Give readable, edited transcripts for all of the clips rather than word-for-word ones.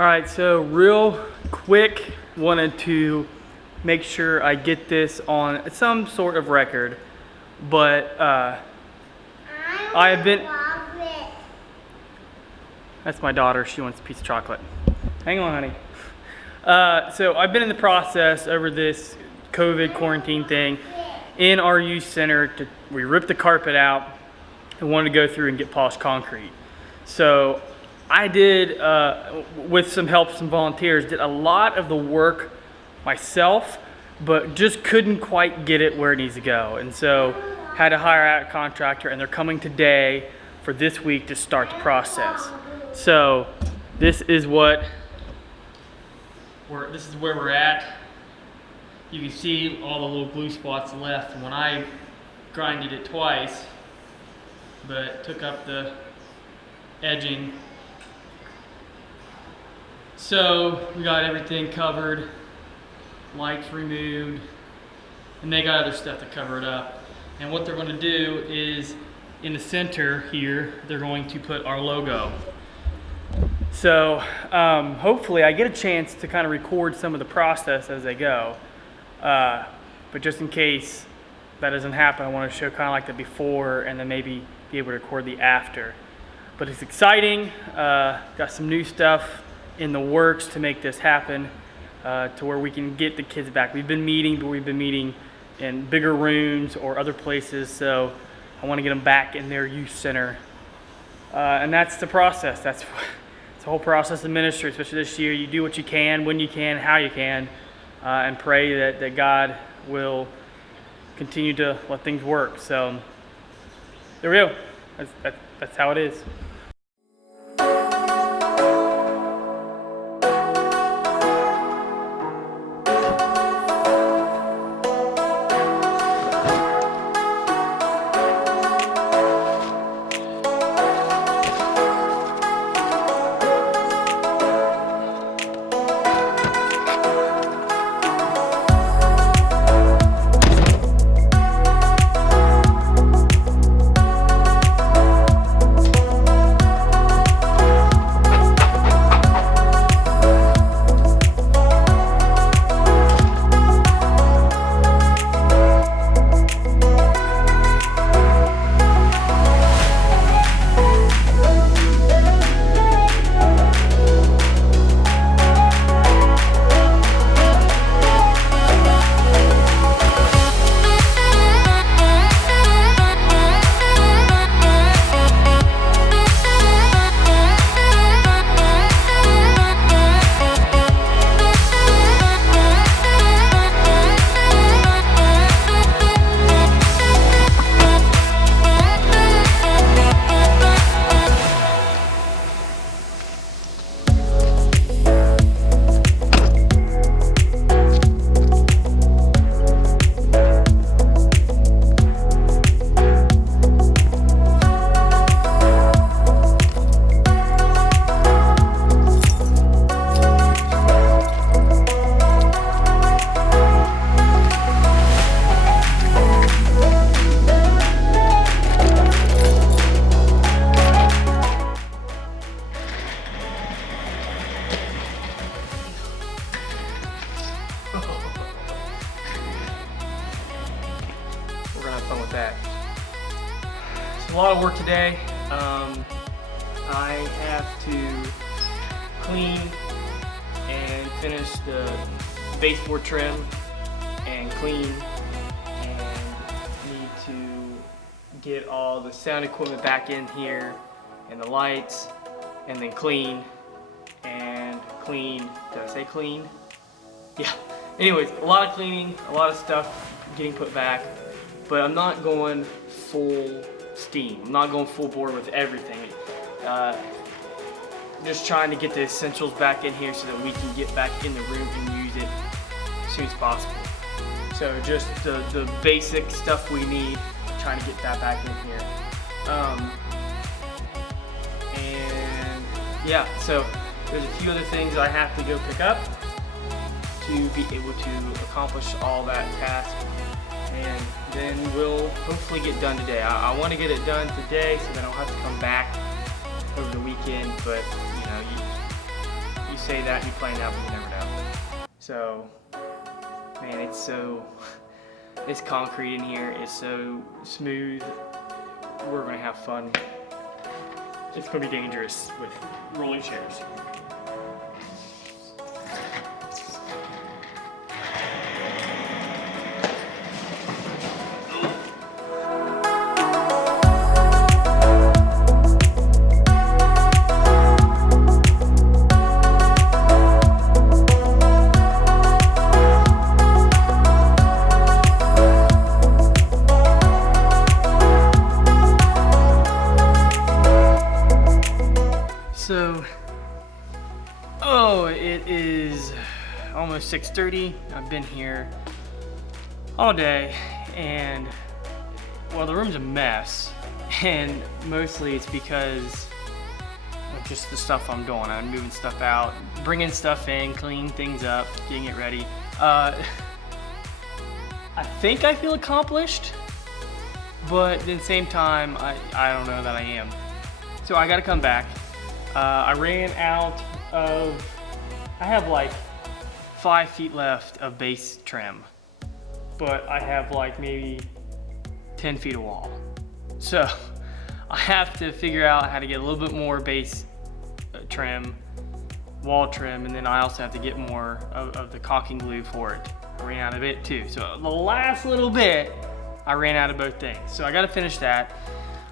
All right, so real quick, wanted to make sure I get this on some sort of record, but I have been, that's my daughter, she wants a piece of chocolate. Hang on, honey. So I've been in the process over this COVID quarantine thing in our youth center. We ripped the carpet out and wanted to go through and get polished concrete. So I did, with some help, some volunteers, did a lot of the work myself, but just couldn't quite get it where it needs to go. And so had to hire out a contractor, and they're coming today for this week to start the process. So this is where we're at. You can see all the little glue spots left when I grinded it twice, but took up the edging. So we got everything covered, lights removed, and they got other stuff to cover it up. And what they're going to do is, in the center here, they're going to put our logo. So hopefully I get a chance to kind of record some of the process as they go. But just in case that doesn't happen, I want to show kind of like the before and then maybe be able to record the after. But it's exciting. Got some new stuff in the works to make this happen, to where we can get the kids back. We've been meeting, but we've been meeting in bigger rooms or other places, so I want to get them back in their youth center. And that's the process. It's the whole process of ministry, especially this year. You do what you can, when you can, how you can, and pray that God will continue to let things work. So there we go. That's how it is. We're gonna have fun with that. It's a lot of work today. I have to clean and finish the baseboard trim and clean, and need to get all the sound equipment back in here and the lights, and then clean and clean. Did I say clean? Yeah. Anyways, a lot of cleaning, a lot of stuff getting put back, but I'm not going full steam. I'm not going full bore with everything. Just trying to get the essentials back in here so that we can get back in the room and use it as soon as possible. So just the basic stuff we need, trying to get that back in here. And yeah, so there's a few other things I have to go pick up to be able to accomplish all that task, and then we'll hopefully get done today. I want to get it done today so that I don't have to come back over the weekend, but you know, you say that, you plan that, but you never know. So, man, this concrete in here is so smooth. We're gonna have fun. It's gonna be dangerous with rolling chairs. So, it is almost 6:30. I've been here all day, and well, the room's a mess, and mostly it's because of just the stuff I'm doing. I'm moving stuff out, bringing stuff in, cleaning things up, getting it ready. I think I feel accomplished, but at the same time, I don't know that I am. So I gotta come back. I ran out of, I have like 5 feet left of base trim, but I have like maybe 10 feet of wall. So I have to figure out how to get a little bit more base trim, wall trim, and then I also have to get more of the caulking glue for it. I ran out of it too. So the last little bit, I ran out of both things. So I gotta finish that.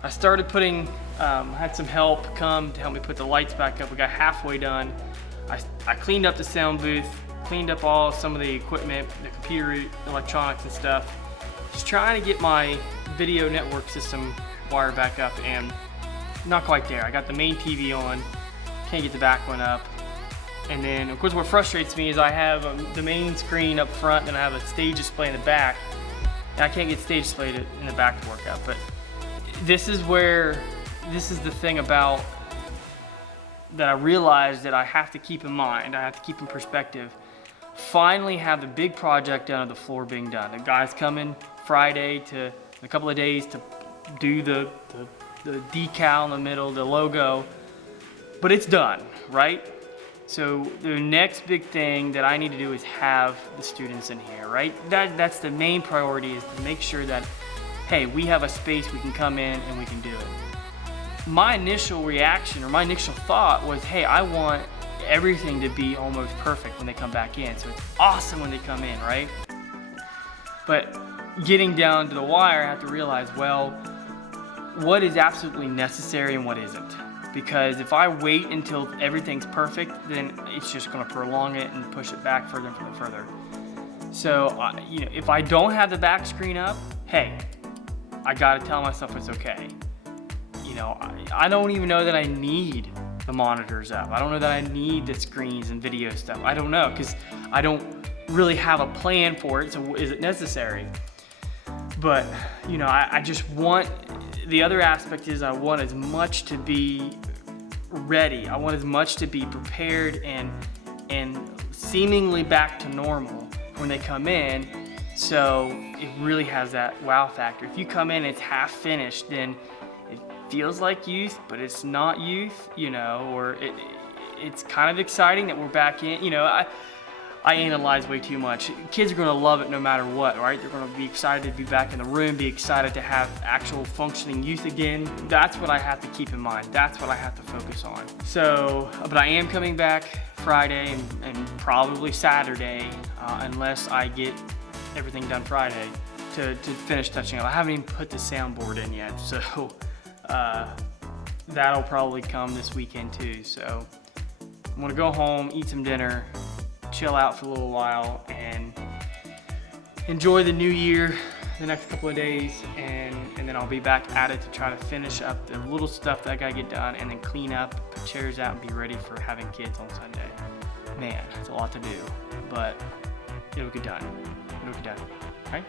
I started putting, had some help come to help me put the lights back up. We got halfway done. I cleaned up the sound booth, cleaned up some of the equipment, the computer electronics and stuff. Just trying to get my video network system wired back up, and not quite there. I got the main TV on, can't get the back one up. And then of course what frustrates me is I have the main screen up front and I have a stage display in the back. And I can't get stage display in the back to work out. But this is the thing about that I realized that I have to keep in mind, I have to keep in perspective. Finally have the big project done of the floor being done. The guy's coming Friday in a couple of days to do the decal in the middle, the logo, but it's done, right? So the next big thing that I need to do is have the students in here, right? That's the main priority, is to make sure that, hey, we have a space we can come in and we can do it. My initial reaction or my initial thought was, hey, I want everything to be almost perfect when they come back in. So it's awesome when they come in, right? But getting down to the wire, I have to realize, well, what is absolutely necessary and what isn't. Because if I wait until everything's perfect, then it's just gonna prolong it and push it back further and further. So, if I don't have the back screen up, hey, I gotta tell myself it's okay. I don't even know that I need the monitors up. I don't know that I need the screens and video stuff. I don't know, because I don't really have a plan for it, so is it necessary? But, I just want, the other aspect is I want as much to be ready. I want as much to be prepared and seemingly back to normal when they come in, so it really has that wow factor. If you come in and it's half finished, then it feels like youth, but it's not youth, or it's kind of exciting that we're back in. I analyze way too much. Kids are gonna love it no matter what, right? They're gonna be excited to be back in the room, be excited to have actual functioning youth again. That's what I have to keep in mind. That's what I have to focus on. So, but I am coming back Friday and probably Saturday, unless I get everything done Friday to finish touching up. I haven't even put the soundboard in yet, so that'll probably come this weekend too. So I'm gonna go home, eat some dinner, chill out for a little while, and enjoy the new year the next couple of days, and then I'll be back at it to try to finish up the little stuff that I gotta get done, and then clean up, put chairs out, and be ready for having kids on Sunday. Man, it's a lot to do, but it'll get done. It'll get done, right?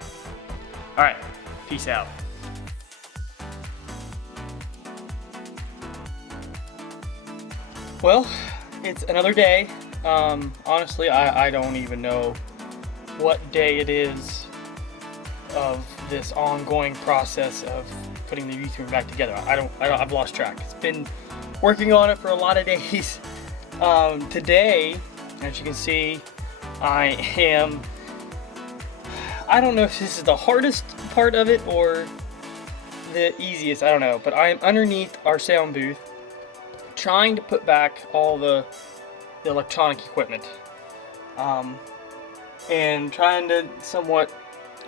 All right, peace out. Well, it's another day. Honestly, I don't even know what day it is of this ongoing process of putting the youth room back together. I've lost track. It's been working on it for a lot of days. Today, as you can see, I don't know if this is the hardest part of it or the easiest, I don't know, but I am underneath our sound booth trying to put back all the electronic equipment, and trying to somewhat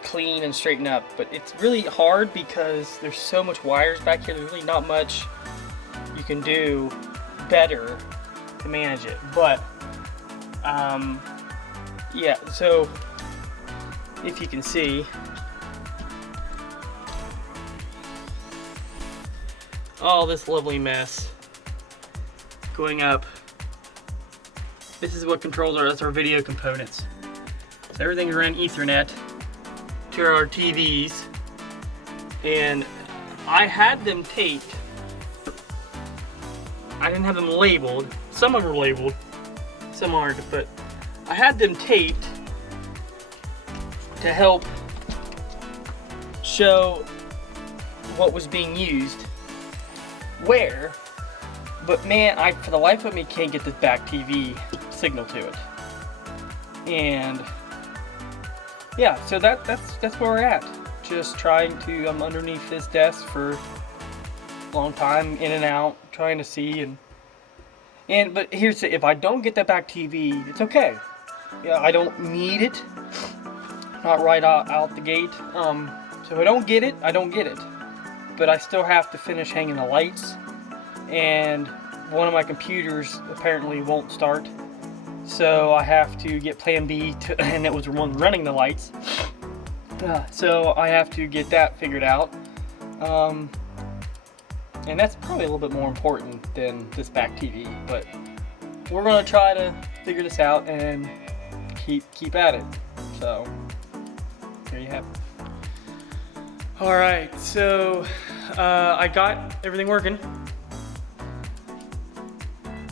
clean and straighten up, but it's really hard because there's so much wires back here. There's really not much you can do better to manage it, but yeah, so if you can see, all this lovely mess going up. This is what controls that's our video components. So everything's ran Ethernet to our TVs, and I had them taped. I didn't have them labeled. Some of them were labeled, some aren't, but I had them taped to help show what was being used where, but man, I for the life of me can't get this back TV signal to it. And yeah, so that's where we're at. Just trying to, I'm underneath this desk for a long time, in and out, trying to see, but here's the, if I don't get that back TV, it's okay. Yeah, I don't need it, not right out the gate. So if I don't get it, I don't get it. But I still have to finish hanging the lights, and one of my computers apparently won't start, so I have to get plan B and it was the one running the lights, so I have to get that figured out, and that's probably a little bit more important than this back TV, but we're gonna try to figure this out and keep at it. So there you have it. Alright, so I got everything working.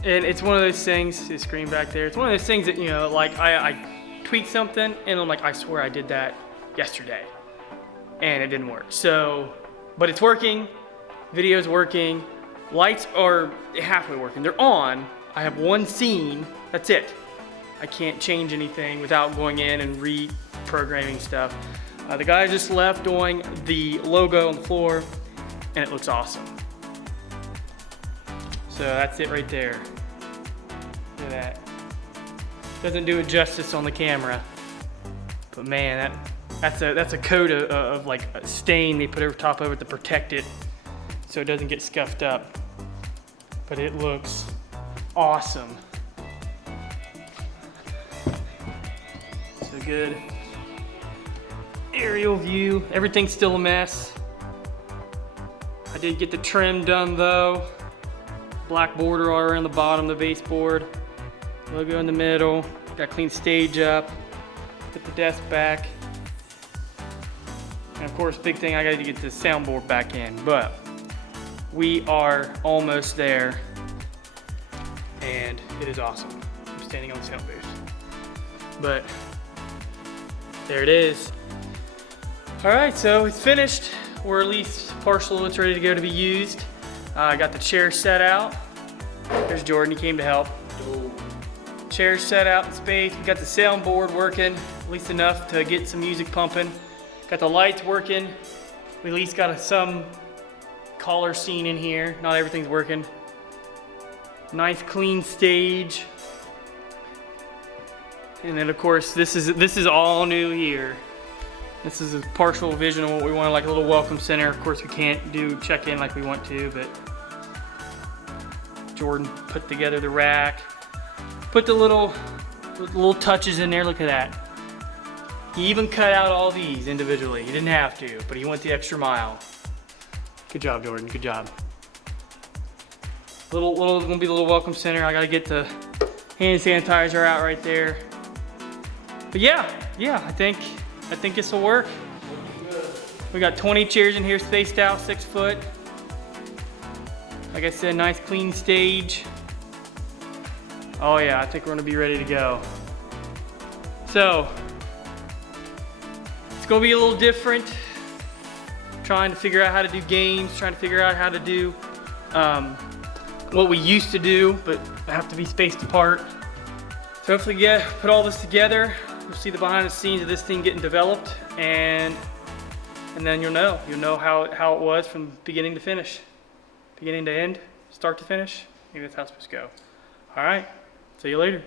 And it's one of those things, the screen back there, it's one of those things that, you know, like I tweaked something and I'm like, I swear I did that yesterday. And it didn't work. So, but it's working, video's working, lights are halfway working. They're on, I have one scene, that's it. I can't change anything without going in and reprogramming stuff. The guy just left doing the logo on the floor, and it looks awesome. So that's it right there. Look at that. Doesn't do it justice on the camera, but man, that's a coat of like a stain they put over top of it to protect it, so it doesn't get scuffed up. But it looks awesome. So good. Aerial view, everything's still a mess. I did get the trim done though. Black border all around the bottom of the baseboard. Logo in the middle. Got to clean stage up. Put the desk back. And of course, big thing, I got to get the soundboard back in. But we are almost there. And it is awesome. I'm standing on the sound booth. But there it is. Alright, so it's finished. We're at least partial, it's ready to go to be used. I got the chair set out. There's Jordan, he came to help. Chair set out in space. We got the soundboard working, at least enough to get some music pumping. Got the lights working. We at least got some color scene in here. Not everything's working. Nice clean stage. And then of course, this is all new here. This is a partial vision of what we want, like a little welcome center. Of course, we can't do check-in like we want to, but Jordan put together the rack. Put the little touches in there, look at that. He even cut out all these individually. He didn't have to, but he went the extra mile. Good job, Jordan, good job. Gonna be a little welcome center. I gotta get the hand sanitizer out right there. But yeah, I think this will work. We got 20 chairs in here spaced out, 6 foot. Like I said, nice clean stage. Oh yeah, I think we're gonna be ready to go. So, it's gonna be a little different. Trying to figure out how to do games, trying to figure out how to do what we used to do, but have to be spaced apart. So hopefully put all this together. You'll see the behind the scenes of this thing getting developed, and then you'll know how it was from beginning to finish. Beginning to end, start to finish. Maybe that's how it's supposed to go. All right, see you later.